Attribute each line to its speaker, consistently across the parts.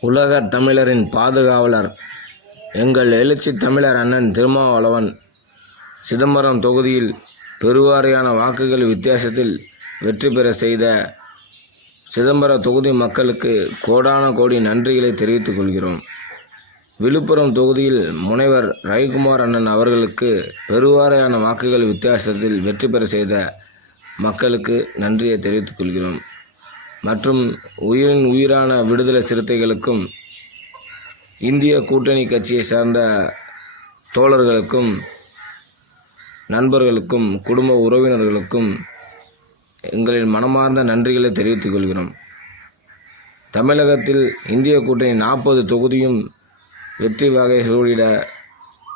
Speaker 1: உலகத் தமிழரின் பாதுகாவலர் எங்கள் எழுச்சி தமிழர் அண்ணன் திருமாவளவன். சிதம்பரம் தொகுதியில் பெருவாரியான வாக்குகள் வித்தியாசத்தில் வெற்றி பெற செய்த சிதம்பரம் தொகுதி மக்களுக்கு கோடான கோடி நன்றிகளை தெரிவித்துக் கொள்கிறோம். விழுப்புரம் தொகுதியில் முனைவர் ரவிக்குமார் அண்ணன் அவர்களுக்கு பெருவாரியான வாக்குகள் வித்தியாசத்தில் வெற்றி பெற செய்த மக்களுக்கு நன்றியை தெரிவித்துக் கொள்கிறோம். மற்றும் உயிரின் உயிரான விடுதலை சிறுத்தைகளுக்கும் இந்திய கூட்டணி கட்சியை சார்ந்த தோழர்களுக்கும் நண்பர்களுக்கும் குடும்ப உறவினர்களுக்கும் எங்களின் மனமார்ந்த நன்றிகளை தெரிவித்துக் கொள்கிறோம். தமிழகத்தில் இந்திய கூட்டணி நாற்பது தொகுதியும் வெற்றி வகை சூழிட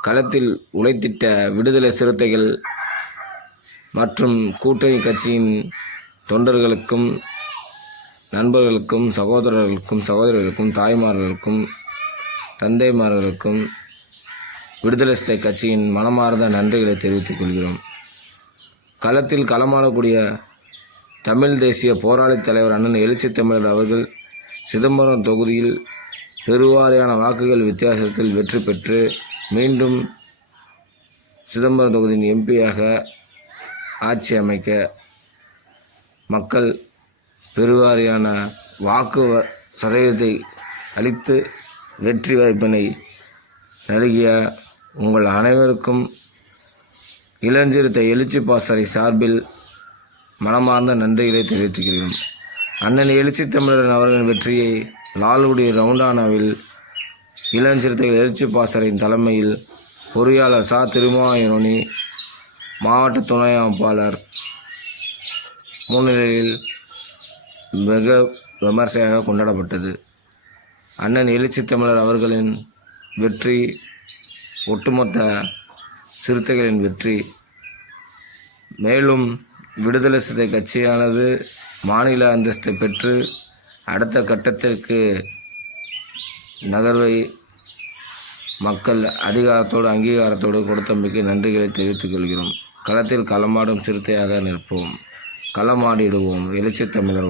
Speaker 1: களத்தில் உழைத்திட்ட விடுதலை சிறுத்தைகள் மற்றும் கூட்டணி கட்சியின் தொண்டர்களுக்கும் நண்பர்களுக்கும் சகோதரர்களுக்கும் சகோதரிகளுக்கும் தாய்மார்களுக்கும் தந்தைமார்களுக்கும் விடுதலை சிறுத்தை கட்சியின் மனமார்ந்த நன்றிகளை தெரிவித்துக் கொள்கிறோம். களத்தில் களமாடக்கூடிய தமிழ் தேசிய போராளி தலைவர் அண்ணன் எழுச்சி தமிழர் அவர்கள் சிதம்பரம் தொகுதியில் பெருவாரியான வாக்குகள் வித்தியாசத்தில் வெற்றி பெற்று மீண்டும் சிதம்பரம் தொகுதியின் எம்பியாக ஆட்சி அமைக்க மக்கள் பெருவாரியான வாக்கு சதவீதத்தை அளித்து வெற்றி வாய்ப்பினை நல்கிய உங்கள் அனைவருக்கும் இளஞ்சிறுத்தை எழுச்சி பாசறை சார்பில் மனமார்ந்த நன்றிகளை தெரிவித்துக்கிறோம் அண்ணன் எழுச்சி தமிழன் அவர்களின் வெற்றியை லால்குடி ரவுண்டானாவில் இளஞ்சிறுத்தைகள் எழுச்சி பாசறையின் தலைமையில் பொறியாளர் சா. திருமாயனி மாவட்ட துணை அமைப்பாளர் முன்னிலையில் மிக விமர்சையாக கொண்டாடப்பட்டது. அண்ணன் எழுச்சி தமிழர் அவர்களின் வெற்றி ஒட்டுமொத்த சிறுத்தைகளின் வெற்றி. மேலும் விடுதலை சிறுத்தை கட்சியானது மாநில அந்தஸ்தை பெற்று அடுத்த கட்டத்திற்கு நகர்வை மக்கள் அதிகாரத்தோடு அங்கீகாரத்தோடு கொடுத்தமைக்கு நன்றிகளை தெரிவித்துக் கொள்கிறோம். களத்தில் களமாடும் சிறுத்தையாக நிற்போம். களமாடிடுவோம் எழுச்சி தமிழர்